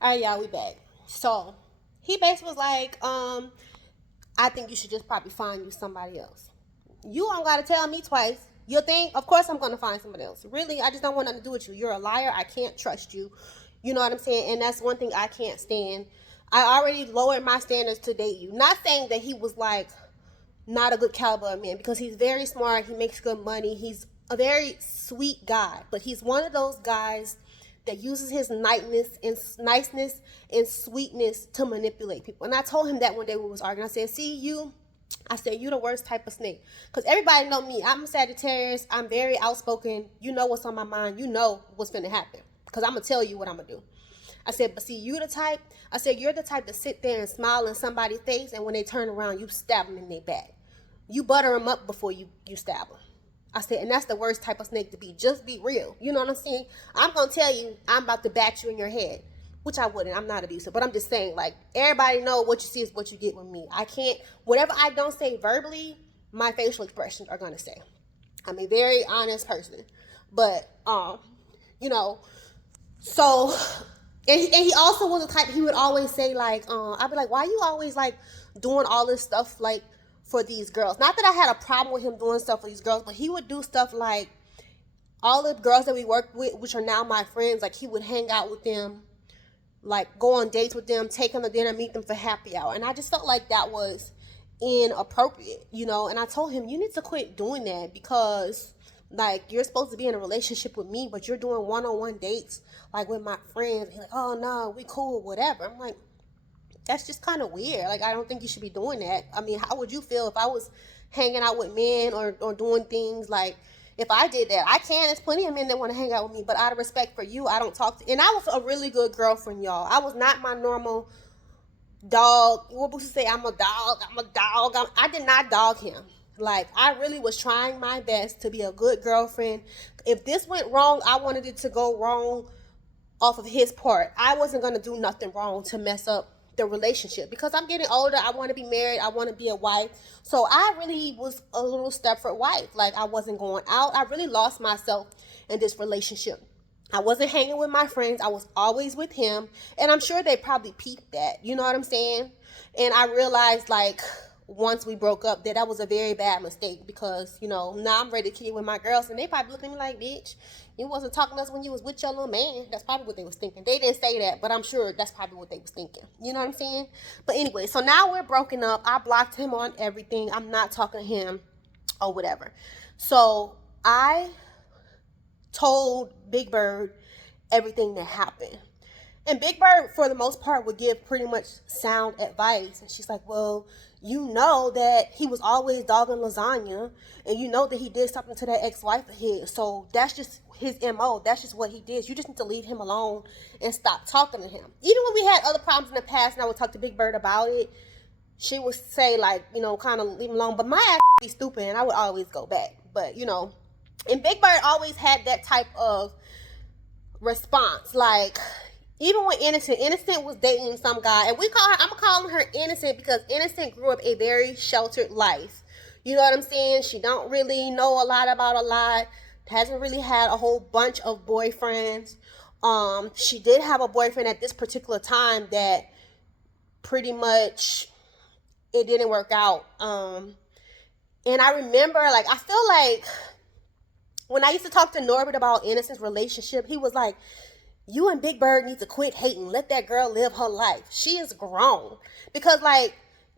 All right, y'all, we back. So he basically was like, I think you should just probably find you somebody else. You don't gotta tell me twice. You'll think, of course I'm gonna find somebody else. Really, I just don't want nothing to do with you. You're a liar. I can't trust you. You know what I'm saying? And that's one thing I can't stand. I already lowered my standards to date you. Not saying that he was like not a good caliber of man, because he's very smart, he makes good money, he's a very sweet guy, but he's one of those guys that uses his niceness and sweetness to manipulate people. And I told him that one day when we was arguing. I said, see, I said, you the worst type of snake. Because everybody know me. I'm a Sagittarius. I'm very outspoken. You know what's on my mind. You know what's finna happen. Because I'm going to tell you what I'm going to do. I said, but see, you're the type to sit there and smile in somebody's face, and when they turn around, you stab them in their back. You butter them up before you stab them. I said, and that's the worst type of snake to be. Just be real. You know what I'm saying? I'm going to tell you, I'm about to bat you in your head. Which I wouldn't. I'm not abusive. But I'm just saying, like, everybody know what you see is what you get with me. I can't, whatever I don't say verbally, my facial expressions are going to say. I'm a very honest person. But, you know, so, and he also was the type, he would always say, like, I'd be like, why are you always, like, doing all this stuff, like, for these girls? Not that I had a problem with him doing stuff for these girls, but he would do stuff like, all the girls that we worked with, which are now my friends, like, he would hang out with them, like, go on dates with them, take them to dinner, meet them for happy hour. And I just felt like that was inappropriate, you know. And I told him, you need to quit doing that, because, like, you're supposed to be in a relationship with me, but you're doing one-on-one dates, like, with my friends. He's like, oh, no, we cool, whatever. I'm like, that's just kind of weird. Like, I don't think you should be doing that. I mean, how would you feel if I was hanging out with men or doing things like, if I did that? I can. There's plenty of men that want to hang out with me, but out of respect for you, I don't talk to. And I was a really good girlfriend, y'all. I was not my normal dog. What would you say? I'm a dog. I did not dog him. Like, I really was trying my best to be a good girlfriend. If this went wrong, I wanted it to go wrong off of his part. I wasn't going to do nothing wrong to mess up the relationship, because I'm getting older. I want to be married. I want to be a wife. So I really was a little Stepford wife. Like, I wasn't going out. I really lost myself in this relationship. I wasn't hanging with my friends. I was always with him. And I'm sure they probably peeped that. You know what I'm saying? And I realized, like, once we broke up, that was a very bad mistake, because, you know, now I'm ready to kick it with my girls, and they probably look at me like, bitch, you wasn't talking to us when you was with your little man. That's probably what they was thinking. They didn't say that, but I'm sure that's probably what they was thinking. You know what I'm saying? But anyway, so now we're broken up. I blocked him on everything. I'm not talking to him or whatever. So I told Big Bird everything that happened. And Big Bird, for the most part, would give pretty much sound advice. And she's like, well, you know that he was always dogging lasagna, and you know that he did something to that ex-wife of his. So that's just his MO. That's just what he did. You just need to leave him alone and stop talking to him. Even when we had other problems in the past and I would talk to Big Bird about it, she would say, like, you know, kind of leave him alone. But my ass would be stupid, and I would always go back. But, you know, and Big Bird always had that type of response. Like, even when Innocent was dating some guy, and I'm calling her Innocent because Innocent grew up a very sheltered life. You know what I'm saying? She don't really know a lot about a lot. Hasn't really had a whole bunch of boyfriends. She did have a boyfriend at this particular time that pretty much it didn't work out. And I remember, like, I feel like when I used to talk to Norbert about Innocent's relationship, he was like, you and Big Bird need to quit hating. Let that girl live her life. She is grown. Because, like,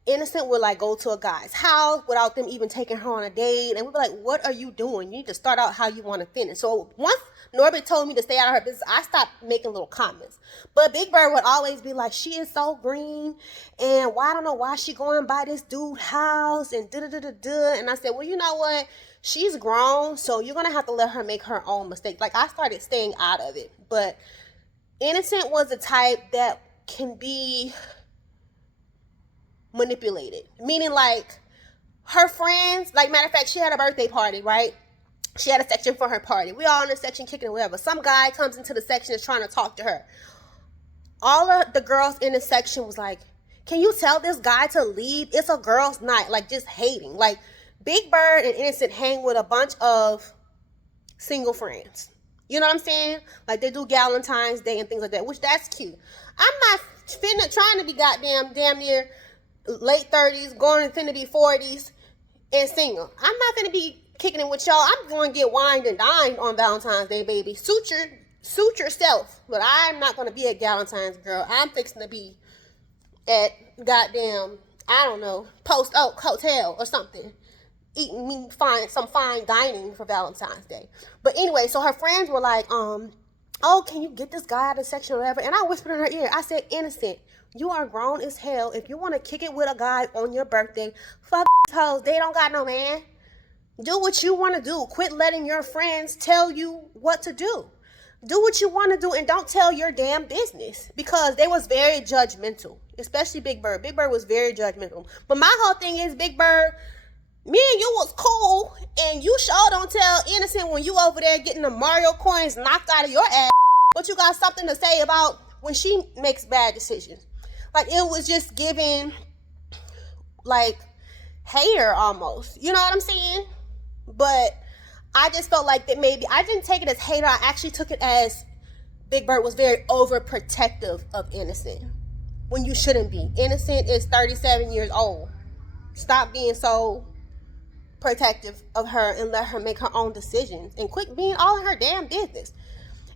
Innocent would, like, go to a guy's house without them even taking her on a date. And we'd be like, what are you doing? You need to start out how you want to finish. So once Norbert told me to stay out of her business, I stopped making little comments. But Big Bird would always be like, she is so green. And I don't know why she going by this dude's house and da-da-da-da-da. And I said, well, you know what? She's grown, so you're going to have to let her make her own mistakes. Like, I started staying out of it. But Innocent was the type that can be manipulated. Meaning, like, her friends, like, matter of fact, she had a birthday party, right? She had a section for her party. We all in the section kicking it, whatever. Some guy comes into the section and is trying to talk to her. All of the girls in the section was like, can you tell this guy to leave? It's a girls' night. Like, just hating. Like, Big Bird and Innocent hang with a bunch of single friends. You know what I'm saying? Like they do Valentine's Day and things like that, which that's cute. I'm not trying to be goddamn damn near late 30s, going finna be 40s and single. I'm not finna be kicking it with y'all. I'm going to get wined and dined on Valentine's Day, baby. Suit yourself. But I'm not going to be a Valentine's girl. I'm fixing to be at goddamn, I don't know, Post Oak Hotel or something. Eating me some fine dining for Valentine's Day. But anyway, so her friends were like, oh, can you get this guy out of the section or whatever? And I whispered in her ear, I said, innocent, you are grown as hell. If you want to kick it with a guy on your birthday, fuck these hoes. They don't got no man. Do what you want to do. Quit letting your friends tell you what to do. Do what you want to do and don't tell your damn business. Because they was very judgmental. Especially Big Bird. Big Bird was very judgmental. But my whole thing is, Big Bird, me and you was cool. And you sure don't tell innocent when you over there getting the Mario coins knocked out of your ass. But you got something to say about when she makes bad decisions. Like, it was just giving, like, hater almost. You know what I'm saying? But I just felt like that maybe I didn't take it as hater. I actually took it as Big Bird was very overprotective of Innocent when you shouldn't be. Innocent is 37 years old. Stop being so protective of her and let her make her own decisions and quit being all in her damn business.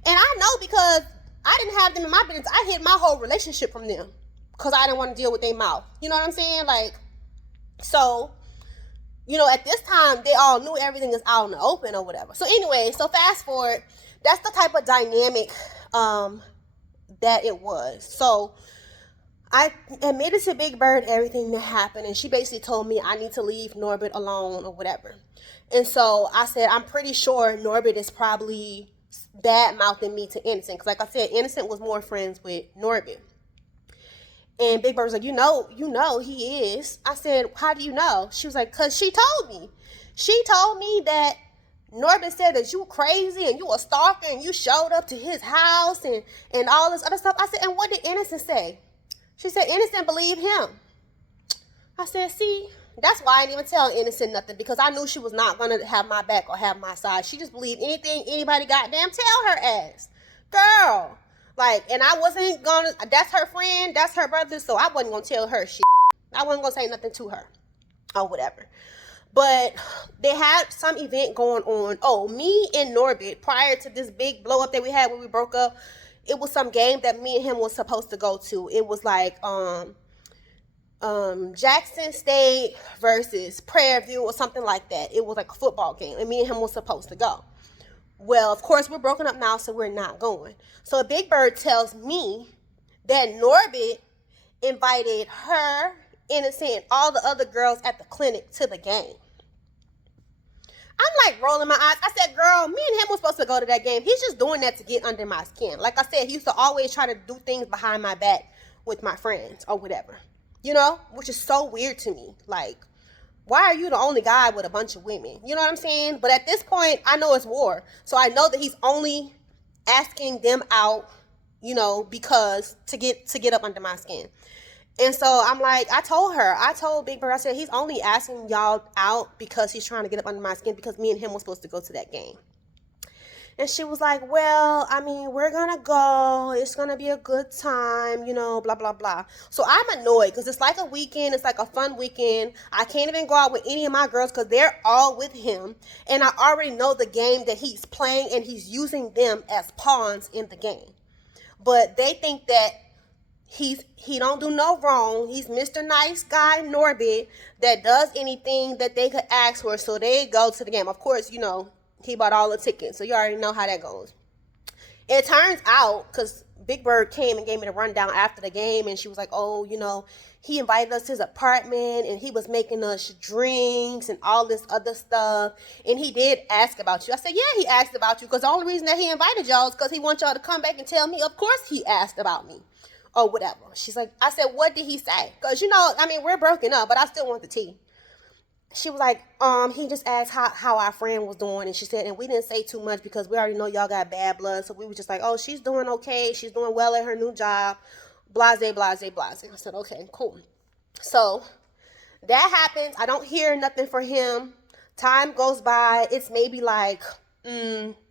And I know because I didn't have them in my business. I hid my whole relationship from them because I didn't want to deal with their mouth. You know what I'm saying? Like, so, you know, at this time, they all knew everything is out in the open or whatever. So anyway, so fast forward, that's the type of dynamic that it was. So I admitted to Big Bird everything that happened, and she basically told me I need to leave Norbit alone or whatever. And so I said, I'm pretty sure Norbit is probably bad-mouthing me to Innocent. Because like I said, Innocent was more friends with Norbit. And Big Bird was like, you know he is. I said, how do you know? She was like, because she told me. She told me that Norbit said that you were crazy and you were a stalker and you showed up to his house and all this other stuff. I said, and what did Innocent say? She said, Innocent believed him. I said, see, that's why I didn't even tell Innocent nothing, because I knew she was not going to have my back or have my side. She just believed anything anybody goddamn tell her ass. Girl. Like, and I wasn't going to, that's her friend, that's her brother, so I wasn't going to tell her shit. I wasn't going to say nothing to her or whatever. But they had some event going on. Oh, me and Norbit, prior to this big blow up that we had when we broke up, it was some game that me and him was supposed to go to. It was like Jackson State versus Prairie View or something like that. It was like a football game, and me and him was supposed to go. Well, of course, we're broken up now, so we're not going. So Big Bird tells me that Norbit invited her, Innocent, and all the other girls at the clinic to the game. I'm like rolling my eyes. I said, girl, me and him were supposed to go to that game. He's just doing that to get under my skin. Like I said, he used to always try to do things behind my back with my friends or whatever. You know, which is so weird to me. Like, why are you the only guy with a bunch of women? You know what I'm saying? But at this point, I know it's war. So I know that he's only asking them out, you know, because to get up under my skin. And so I'm like, I told Big Bird, I said, he's only asking y'all out because he's trying to get up under my skin because me and him were supposed to go to that game. And she was like, well, I mean, we're going to go. It's going to be a good time, you know, blah, blah, blah. So I'm annoyed because it's like a weekend. It's like a fun weekend. I can't even go out with any of my girls because they're all with him. And I already know the game that he's playing, and he's using them as pawns in the game. But they think that he don't do no wrong. He's Mr. Nice Guy Norbit that does anything that they could ask for. So they go to the game. Of course, you know, he bought all the tickets, so you already know how that goes. It turns out, because Big Bird came and gave me the rundown after the game, and she was like, oh, you know, he invited us to his apartment, and he was making us drinks and all this other stuff, and he did ask about you. I said, yeah, he asked about you, because the only reason that he invited y'all is because he wants y'all to come back and tell me. Of course he asked about me, or whatever. She's like, I said, what did he say? Because, you know, I mean, we're broken up, but I still want the tea. She was like, he just asked how our friend was doing. And she said, and we didn't say too much because we already know y'all got bad blood. So we were just like, oh, she's doing okay. She's doing well at her new job. Blase, blase, blase. I said, okay, cool. So that happens. I don't hear nothing for him. Time goes by. It's maybe like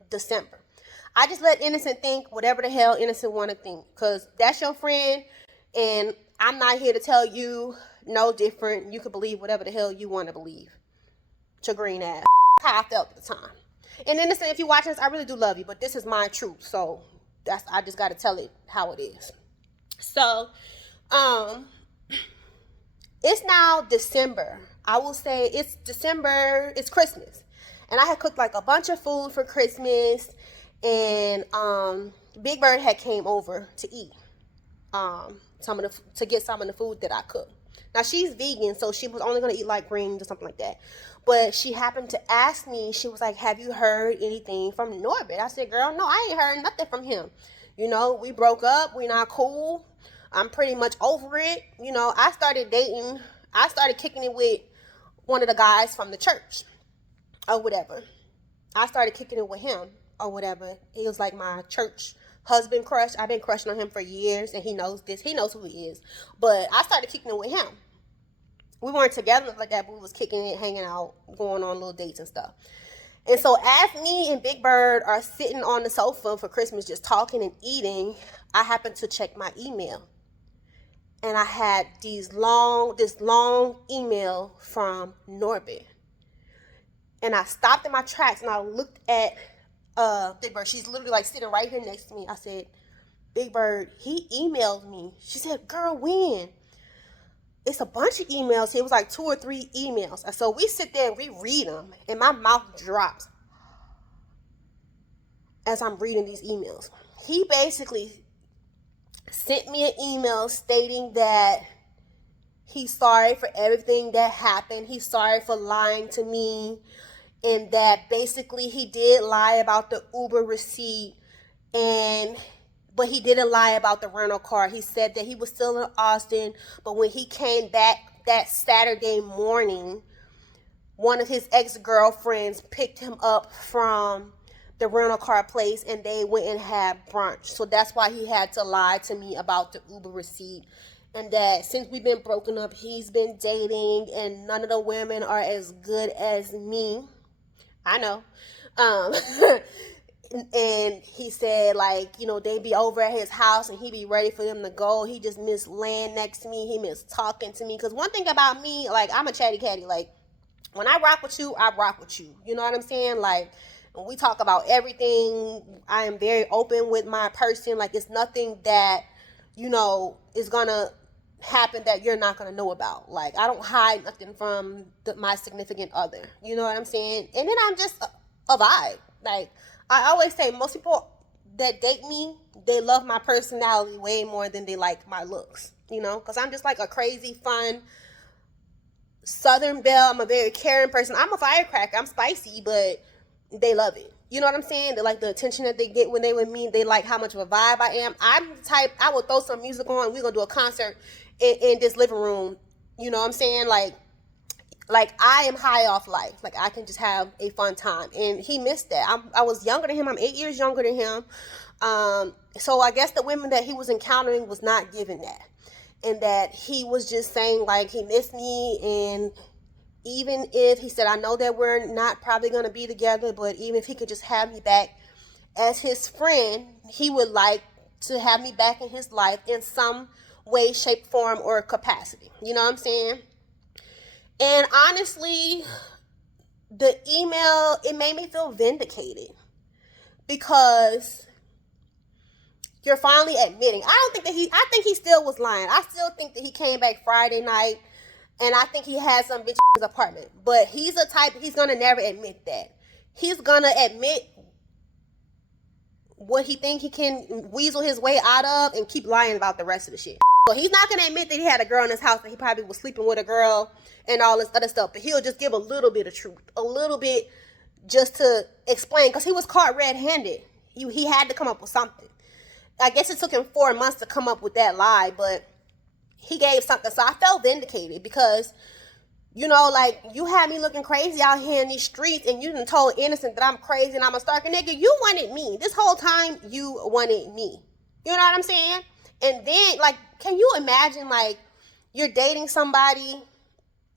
December. I just let Innocent think whatever the hell Innocent want to think, because that's your friend, and I'm not here to tell you no different. You can believe whatever the hell you want to believe. To green ass. How I felt at the time. And Innocent, if you watch this, I really do love you, but this is my truth, so I just got to tell it how it is. So, it's now December. I will say it's December. It's Christmas, and I had cooked like a bunch of food for Christmas, and Big Bird had came over to eat to get some of the food that I cooked. Now she's vegan, so she was only gonna eat like greens or something like that. But she happened to ask me. She was like, "Have you heard anything from Norbert?" I said, "Girl, no, I ain't heard nothing from him. You know, we broke up. We not cool. I'm pretty much over it. You know, I started kicking it with one of the guys from the church or whatever. I started kicking it with him or whatever. He was like my church husband crush. I've been crushing on him for years, and he knows this. He knows who he is. But I started kicking it with him. We weren't together like that, but we was kicking it, hanging out, going on little dates and stuff. And so as me and Big Bird are sitting on the sofa for Christmas just talking and eating, I happened to check my email. And I had this long email from Norbert. And I stopped in my tracks and I looked at Big Bird. She's literally like sitting right here next to me. I said, "Big Bird, he emailed me." She said, "Girl, when?" It's a bunch of emails. It was like 2 or 3 emails. And so we sit there and we read them, and my mouth drops as I'm reading these emails. He basically sent me an email stating that he's sorry for everything that happened. He's sorry for lying to me, and that basically he did lie about the Uber receipt, but he didn't lie about the rental car. He said that he was still in Austin, but when he came back that Saturday morning, one of his ex-girlfriends picked him up from the rental car place, and they went and had brunch. So that's why he had to lie to me about the Uber receipt. And that since we've been broken up, he's been dating, and none of the women are as good as me. I know. And he said, like, you know, they be over at his house and he be ready for them to go. He just missed laying next to me. He missed talking to me. Because one thing about me, like, I'm a chatty catty. Like, when I rock with you, I rock with you. You know what I'm saying? Like, when we talk about everything, I am very open with my person. Like, it's nothing that, you know, is going to happen that you're not going to know about. Like, I don't hide nothing from my significant other. You know what I'm saying? And then I'm just a vibe. Like, I always say, most people that date me, they love my personality way more than they like my looks, you know, because I'm just like a crazy, fun Southern belle. I'm a very caring person. I'm a firecracker. I'm spicy, but they love it. You know what I'm saying? They like the attention that they get when they with me. They like how much of a vibe I am. I'm the type, I will throw some music on. We're going to do a concert in this living room. You know what I'm saying? Like I am high off life. Like I can just have a fun time. And he missed that. I was younger than him. I'm 8 years younger than him. So I guess the women that he was encountering was not giving that. And that he was just saying like he missed me. And even if he said, I know that we're not probably going to be together, but even if he could just have me back as his friend, he would like to have me back in his life in some way, shape, form, or capacity. You know what I'm saying? And honestly, the email, it made me feel vindicated because you're finally admitting. I think he still was lying. I still think that he came back Friday night, and I think he had some bitch in his apartment. But he's a type, he's going to never admit that. He's going to admit what he think he can weasel his way out of and keep lying about the rest of the shit. So he's not going to admit that he had a girl in his house, that he probably was sleeping with a girl and all this other stuff. But he'll just give a little bit of truth, a little bit just to explain, because he was caught red-handed. He had to come up with something. I guess it took him 4 months to come up with that lie, but he gave something. So I felt vindicated because, you know, like, you had me looking crazy out here in these streets, and you done told Innocent that I'm crazy and I'm a stalker. Nigga, you wanted me. This whole time, you wanted me. You know what I'm saying? And then, like, can you imagine, like, you're dating somebody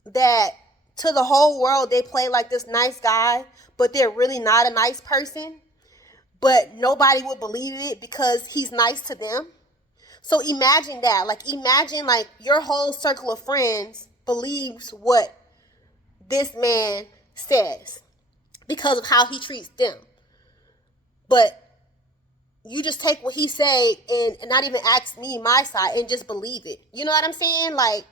that to the whole world they play like this nice guy, but they're really not a nice person? but nobody would believe it because he's nice to them. So imagine that. Like, imagine like your whole circle of friends believes what this man says because of how he treats them. But you just take what he say and not even ask me my side and just believe it. You know what I'm saying? Like,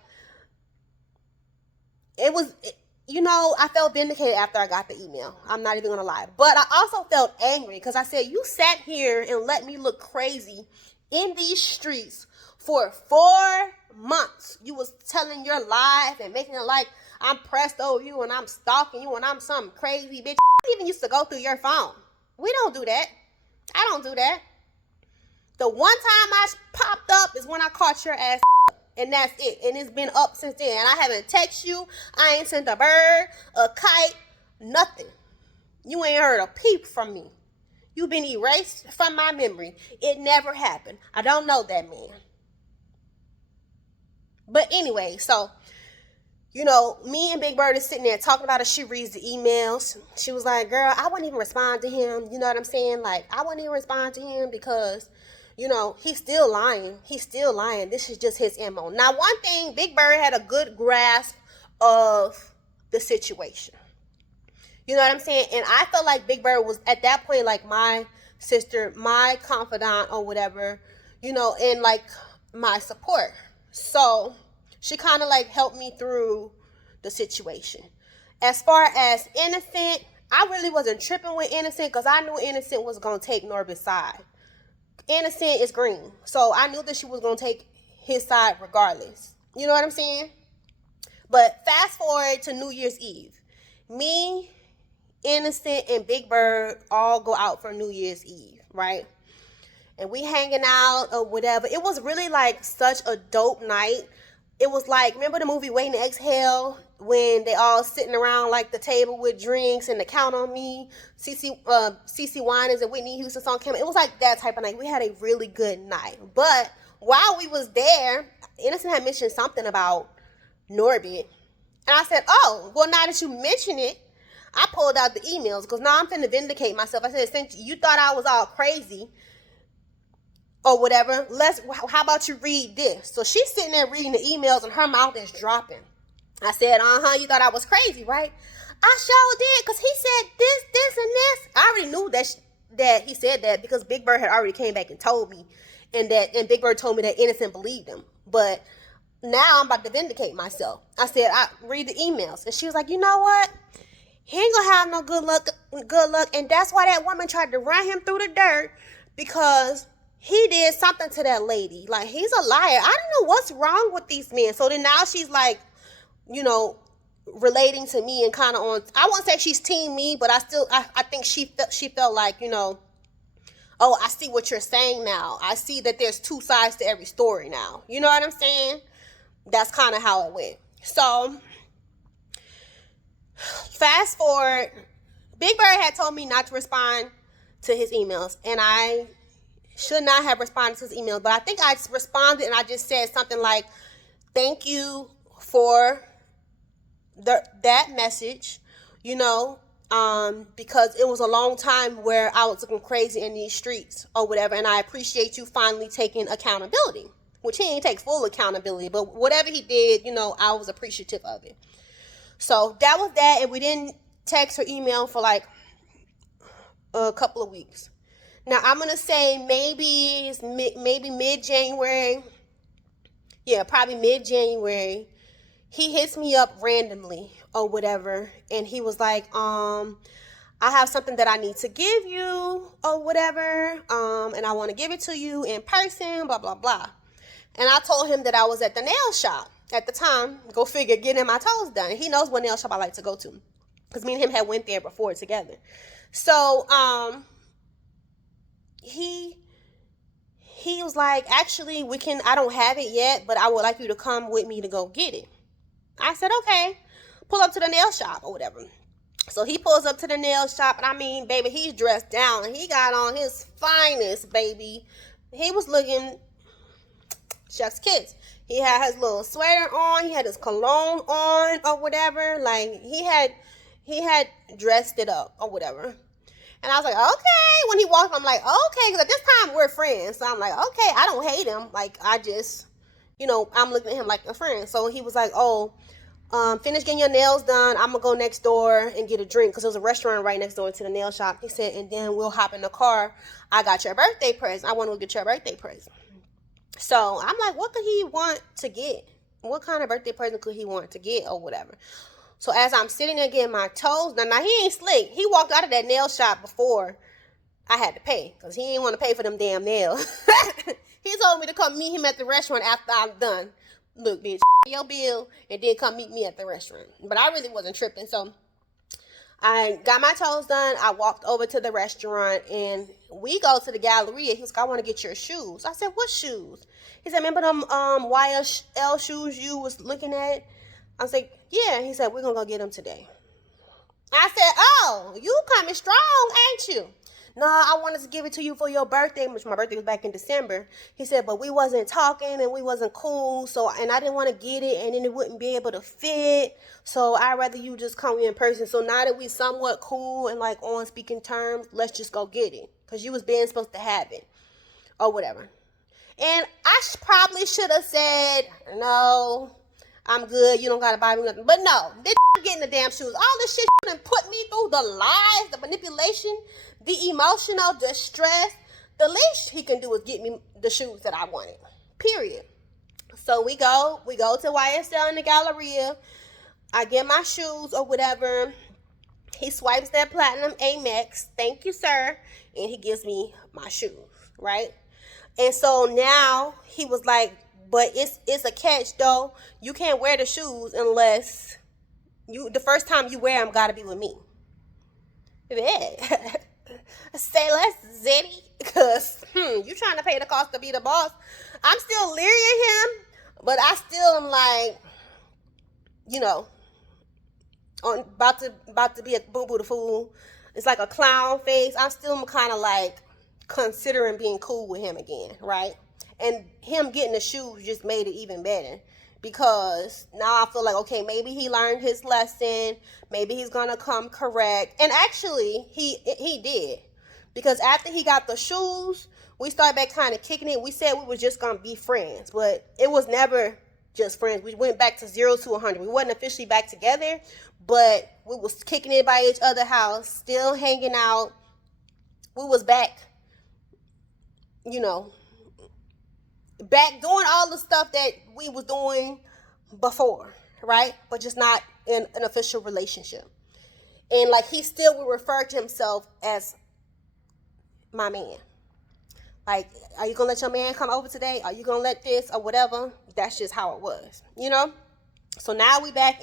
I felt vindicated after I got the email. I'm not even going to lie. But I also felt angry because I said, you sat here and let me look crazy in these streets for 4 months. You was telling your lies and making it like I'm pressed over you and I'm stalking you and I'm something crazy, bitch. I even used to go through your phone. We don't do that. I don't do that. The one time I popped up is when I caught your ass, and that's it. And it's been up since then. And I haven't texted you. I ain't sent a bird, a kite, nothing. You ain't heard a peep from me. You've been erased from my memory. It never happened. I don't know that man. But anyway, so, me and Big Bird is sitting there talking about it. She reads the emails. She was like, girl, I wouldn't even respond to him. You know what I'm saying? Like, I wouldn't even respond to him because, he's still lying. He's still lying. This is just his MO. Now, one thing, Big Bird had a good grasp of the situation. You know what I'm saying? And I felt like Big Bird was, at that point, like my sister, my confidant or whatever, and like my support. So she kind of like helped me through the situation. As far as Innocent, I really wasn't tripping with Innocent because I knew Innocent was going to take Norbit's side. Innocent is green. So I knew that she was going to take his side regardless. You know what I'm saying? But fast forward to New Year's Eve. Me, Innocent, and Big Bird all go out for New Year's Eve, right? And we hanging out or whatever. It was really like such a dope night. It was like, remember the movie Waiting to Exhale when they all sitting around like the table with drinks and the Count on Me, CeCe Winans and Whitney Houston song came. It was like that type of night. We had a really good night. But while we was there, Innocent had mentioned something about Norbit. And I said, oh, well, now that you mention it, I pulled out the emails because now I'm finna vindicate myself. I said, since you thought I was all crazy or whatever, how about you read this? So she's sitting there reading the emails and her mouth is dropping. I said, you thought I was crazy, right? I sure did, because he said this, and this. I already knew that he said that because Big Bird had already came back and told me, and Big Bird told me that Innocent believed him. But now I'm about to vindicate myself. I said, I read the emails, and she was like, you know what? He ain't gonna have no good luck, and that's why that woman tried to run him through the dirt, because he did something to that lady. Like, he's a liar. I don't know what's wrong with these men. So then now she's like, relating to me and kind of on, I won't say she's team me, but I think she felt like, oh, I see what you're saying now. I see that there's two sides to every story now. You know what I'm saying? That's kind of how it went. So fast forward, Big Bird had told me not to respond to his emails, and I should not have responded to his emails, but I think I responded and I just said something like, thank you for that message, because it was a long time where I was looking crazy in these streets or whatever, and I appreciate you finally taking accountability, which he didn't take full accountability, but whatever he did, I was appreciative of it. So that was that, and we didn't text or email for like a couple of weeks. Now I'm gonna say maybe mid-January. Yeah, probably mid-January. He hits me up randomly or whatever, and he was like, I have something that I need to give you or whatever, and I want to give it to you in person, blah, blah, blah. And I told him that I was at the nail shop at the time, go figure, getting my toes done. He knows what nail shop I like to go to because me and him had went there before together. So he was like, actually, I don't have it yet, but I would like you to come with me to go get it. I said, okay, pull up to the nail shop or whatever. So he pulls up to the nail shop, and I mean, baby, he's dressed down. He got on his finest, baby. He was looking chef's kiss. He had his little sweater on. He had his cologne on or whatever. Like, he had dressed it up or whatever. And I was like, okay. When he walked, I'm like, okay. Because at this time, we're friends. So I'm like, okay, I don't hate him. Like, I just, I'm looking at him like a friend. So he was like, oh, finish getting your nails done. I'm going to go next door and get a drink. Because there was a restaurant right next door to the nail shop. He said, and then we'll hop in the car. I got your birthday present. I want to get your birthday present. So I'm like, what could he want to get? What kind of birthday present could he want to get or whatever? So as I'm sitting there getting my toes done, now he ain't slick. He walked out of that nail shop before I had to pay because he didn't want to pay for them damn nails. He told me to come meet him at the restaurant after I'm done. Look, bitch, your bill and then come meet me at the restaurant. But I really wasn't tripping. So I got my toes done. I walked over to the restaurant and we go to the Galleria. He was like, I want to get your shoes. I said, what shoes? He said, remember them YSL shoes you was looking at? I was like, yeah. He said, we're going to go get them today. I said, oh, you coming strong, ain't you? No, I wanted to give it to you for your birthday, which my birthday was back in December. He said, but we wasn't talking and we wasn't cool. And I didn't want to get it and then it wouldn't be able to fit. So I'd rather you just come in person. So now that we somewhat cool and like on speaking terms, let's just go get it. Because you was being supposed to have it or whatever. And I probably should have said, no, I'm good. You don't got to buy me nothing. But no, this getting the damn shoes. All this shit done put me through the lies, the manipulation, the emotional distress. The least he can do is get me the shoes that I wanted. Period. So we go to YSL in the Galleria. I get my shoes or whatever. He swipes that platinum Amex. Thank you, sir. And he gives me my shoes, right? And so now he was like, but it's a catch though. You can't wear the shoes unless the first time you wear them gotta be with me. Yeah. Say less, Zeddy. Because you trying to pay the cost to be the boss. I'm still leery of him, but I still am like, about to be a boo-boo the fool. It's like a clown face. I'm still kind of like considering being cool with him again, right? And him getting the shoes just made it even better because now I feel like, okay, maybe he learned his lesson. Maybe he's going to come correct. And actually, he did. Because after he got the shoes, we started back kind of kicking it. We said we were just going to be friends, but it was never just friends. We went back to 0 to 100. We wasn't officially back together, but we was kicking it by each other's house, still hanging out. We was back, back doing all the stuff that we was doing before, right? But just not in an official relationship. And like he still would refer to himself as my man. Like, are you gonna let your man come over today? Are you gonna let this or whatever? That's just how it was, So now we back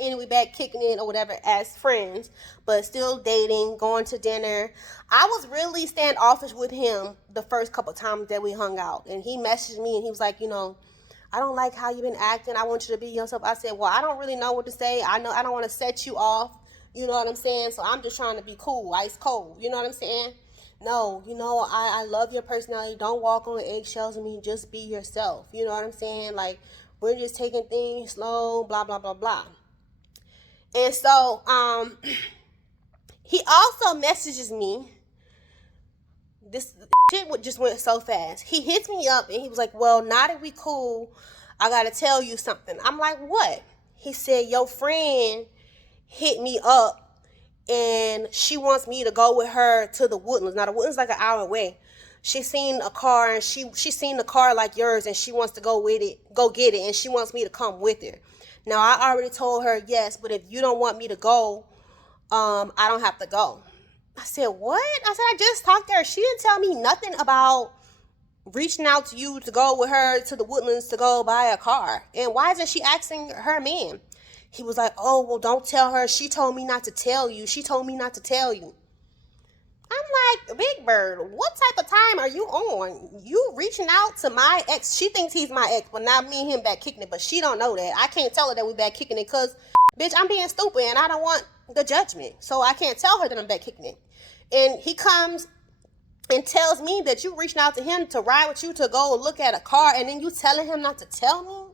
kicking in or whatever as friends, but still dating, going to dinner. I was really standoffish with him the first couple times that we hung out. And he messaged me and he was like, I don't like how you've been acting. I want you to be yourself. I said, well, I don't really know what to say. I know I don't want to set you off. You know what I'm saying? So I'm just trying to be cool, ice cold. You know what I'm saying? No, I love your personality. Don't walk on eggshells with me. Just be yourself. You know what I'm saying? Like, we're just taking things slow, blah, blah, blah, blah. And so, he also messages me. This shit just went so fast. He hits me up and he was like, well, now that we cool, I got to tell you something. I'm like, what? He said, your friend hit me up and she wants me to go with her to the Woodlands. Now, the Woodlands like an hour away. She seen a car and she seen the car like yours and she wants to go get it and she wants me to come with her. Now, I already told her yes, but if you don't want me to go, I don't have to go. I said, what? I said, I just talked to her. She didn't tell me nothing about reaching out to you to go with her to the Woodlands to go buy a car. And why isn't she asking her man? He was like, oh, well, don't tell her. She told me not to tell you. She told me not to tell you. I'm like, Big Bird, what type of time are you on? You reaching out to my ex. She thinks he's my ex, but now me and him back kicking it. But she don't know that. I can't tell her that we back kicking it because, bitch, I'm being stupid and I don't want the judgment. So I can't tell her that I'm back kicking it. And he comes and tells me that you reaching out to him to ride with you to go look at a car and then you telling him not to tell me?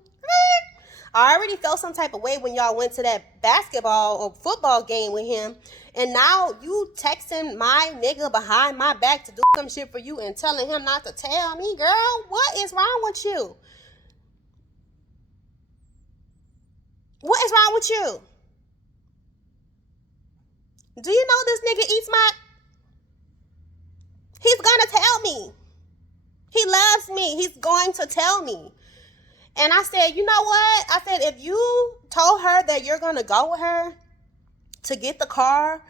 I already felt some type of way when y'all went to that basketball or football game with him. And now you texting my nigga behind my back to do some shit for you and telling him not to tell me, girl. What is wrong with you? What is wrong with you? Do you know this nigga eats my... He's gonna tell me. He loves me. He's going to tell me. And I said, you know what? I said, if you told her that you're going to go with her to get the car,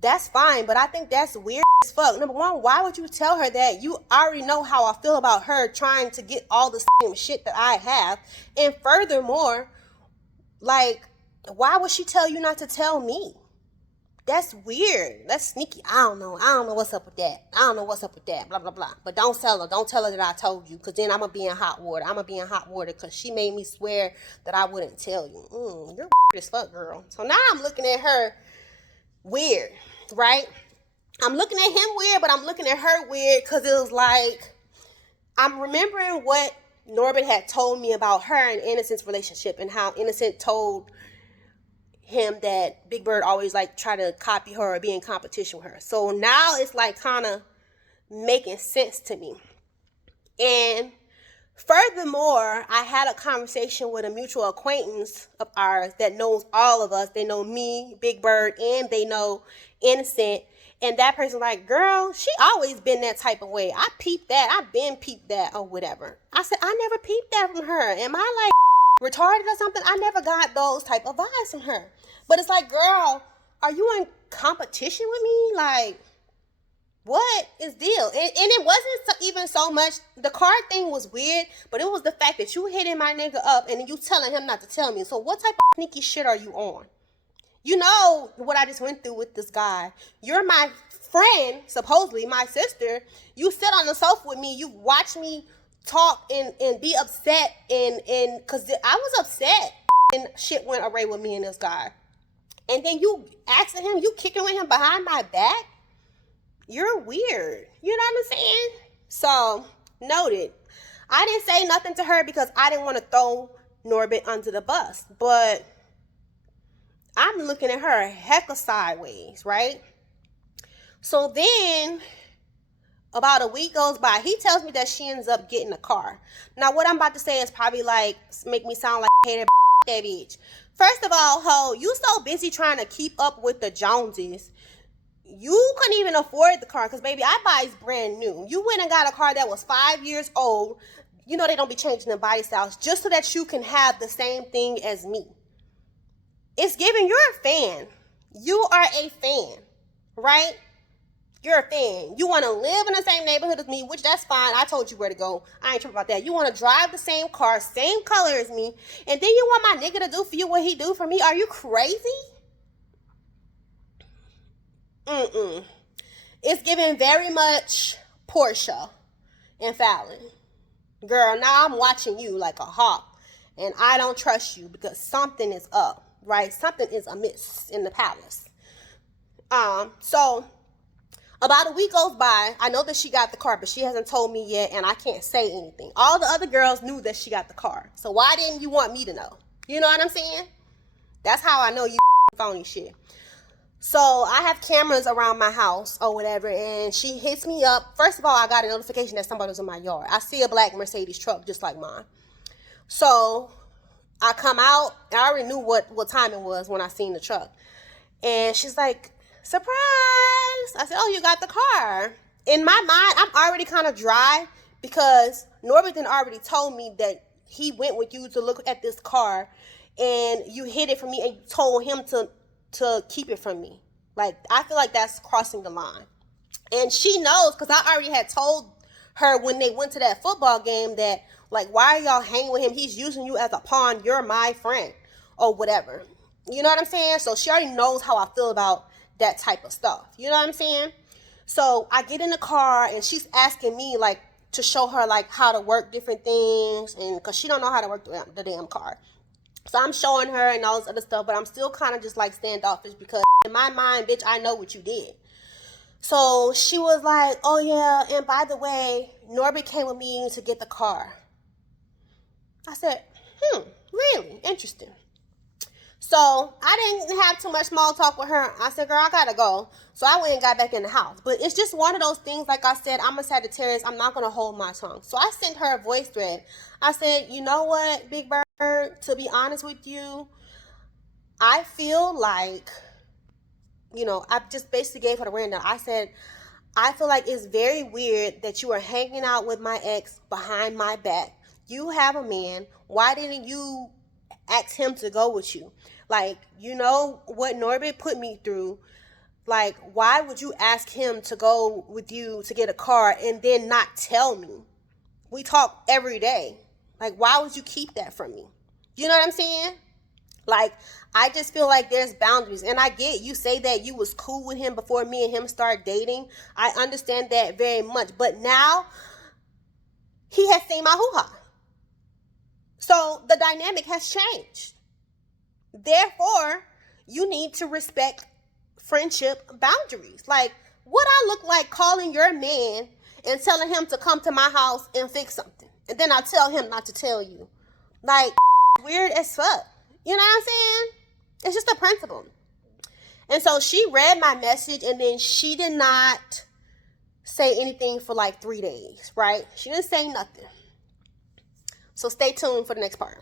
that's fine. But I think that's weird as fuck. Number one, why would you tell her that? You already know how I feel about her trying to get all the same shit that I have. And furthermore, like, why would she tell you not to tell me? That's weird. That's sneaky. I don't know what's up with that. Blah, blah, blah. But don't tell her. Don't tell her that I told you, because then I'm going to be in hot water. Because she made me swear that I wouldn't tell you. You're weird as fuck, girl. So now I'm looking at her weird, right? I'm looking at him weird, but I'm looking at her weird because it was like, I'm remembering what Norbert had told me about her and Innocent's relationship and how Innocent told him that Big Bird always like try to copy her or be in competition with her. So now it's like kind of making sense to me. And furthermore, I had a conversation with a mutual acquaintance of ours that knows all of us. They know me, Big Bird, and they know Innocent. And that person like, girl, she always been that type of way. I peeped that. I've been peeped that or whatever. I said, I never peeped that from her. Am I like retarded or something? I never got those type of vibes from her. But it's like, girl, are you in competition with me? Like, what is deal? And it wasn't even so much, the card thing was weird, but it was the fact that you hitting my nigga up and you telling him not to tell me. So what type of sneaky shit are you on? You know what I just went through with this guy. You're my friend, supposedly my sister. You sit on the sofa with me. You watch me talk and be upset and because I was upset and shit went awry with me and this guy. And then you asking him, you kicking with him behind my back? You're weird. You know what I'm saying? So, noted. I didn't say nothing to her because I didn't want to throw Norbert under the bus. But I'm looking at her hecka sideways, right? So then, about a week goes by. He tells me that she ends up getting a car. Now, what I'm about to say is probably like, make me sound like a hater that bitch. First of all, ho, you so busy trying to keep up with the Joneses. You couldn't even afford the car because, baby, I buys brand new. You went and got a car that was 5 years old. You know they don't be changing the body styles just so that you can have the same thing as me. It's giving, you're a fan. You are a fan, right? You're a fan. You want to live in the same neighborhood as me, which that's fine. I told you where to go. I ain't tripping about that. You want to drive the same car, same color as me, and then you want my nigga to do for you what he do for me? Are you crazy? It's giving very much Portia and Fallon. Girl, now I'm watching you like a hawk, and I don't trust you because something is up, right? Something is amiss in the palace. So about a week goes by. I know that she got the car, but she hasn't told me yet, and I can't say anything. All the other girls knew that she got the car. So why didn't you want me to know? You know what I'm saying? That's how I know you phony shit. So I have cameras around my house or whatever, and she hits me up. First of all, I got a notification that somebody was in my yard. I see a black Mercedes truck just like mine. So I come out, and I already knew what time it was when I seen the truck. And she's like, surprise! I said, oh, you got the car. In my mind, I'm already kind of dry because Norbert already told me that he went with you to look at this car, and you hid it from me, and you told him to keep it from me. Like, I feel like that's crossing the line. And she knows because I already had told her when they went to that football game that, like, why are y'all hanging with him? He's using you as a pawn. You're my friend or whatever. You know what I'm saying? So she already knows how I feel about that type of stuff. You know what I'm saying? So I get in the car and she's asking me, like, to show her, like, how to work different things, and because she don't know how to work the damn car. So I'm showing her and all this other stuff, but I'm still kind of just like standoffish because in my mind, bitch, I know what you did. So she was like, oh yeah, and by the way, Norbert came with me to get the car. I said, Really interesting. So I didn't have too much small talk with her. I said, girl, I gotta go. So I went and got back in the house. But it's just one of those things, like I said, I'm a Sagittarius. I'm not gonna hold my tongue. So I sent her a voice thread. I said, you know what, Big Bird, to be honest with you, I feel like, I just basically gave her the rundown. I said, I feel like it's very weird that you are hanging out with my ex behind my back. You have a man. Why didn't you ask him to go with you? Like, you know what Norbert put me through. Like, why would you ask him to go with you to get a car and then not tell me? We talk every day. Like, why would you keep that from me? You know what I'm saying? Like, I just feel like there's boundaries. And I get you say that you was cool with him before me and him started dating. I understand that very much. But now, he has seen my hoo-ha. So, the dynamic has changed. Therefore, you need to respect friendship boundaries. Like, what I look like calling your man and telling him to come to my house and fix something. And then I tell him not to tell you. Like, weird as fuck. You know what I'm saying? It's just a principle. And so she read my message and then she did not say anything for like 3 days, right? She didn't say nothing. So stay tuned for the next part.